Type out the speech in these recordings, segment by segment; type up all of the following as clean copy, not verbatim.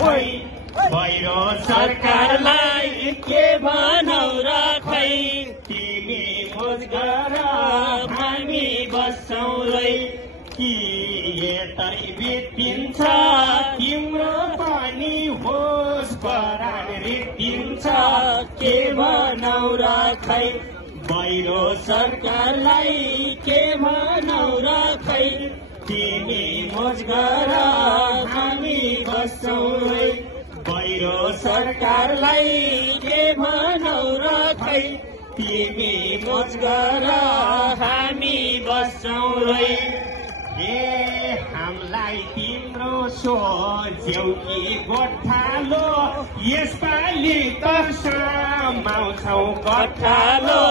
खै पहिरो सरकारलाई के भनौ र खै तिमी खोज गर हामी बस्छौँ रै कि यतै बितिन्छ तिम्रो पनि होस परान रितिन्छ के भनौ र खै पहिरो सरकारलाई के भनौ र खै तिमी खोज गर हामी बस्छौँ रै पहिरो सरकारलाई के भनौ र खै तिमी खोज गर हामी बस्छौँ रै ए हामीलाई तिम्रो सोझ्यौ कि गोठालो यसपालि त समाउँछौ गोठालो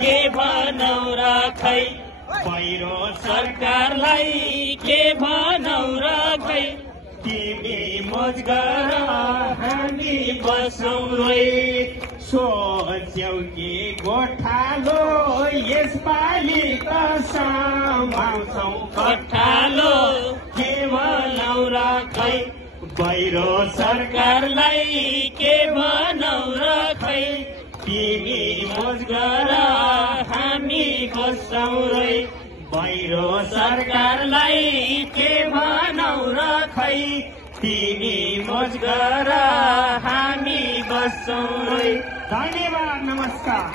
के भनौ र खै पहिरो सरकारलाई के भनौ र खै तिमी मोज गर हामी बस्छौँ रै सोझ्यौ कि गोठालो यसपालि त समाउँछौ गोठालो के भनौ र खै पहिरो सरकारलाई के भनौ र खै तिमी मोज गर हामी बस्छौँ रै पहिरो सरकारलाई के भनौ र खै तिमी मोज गर हामी बस्छौँ रै। धन्यवाद, नमस्कार।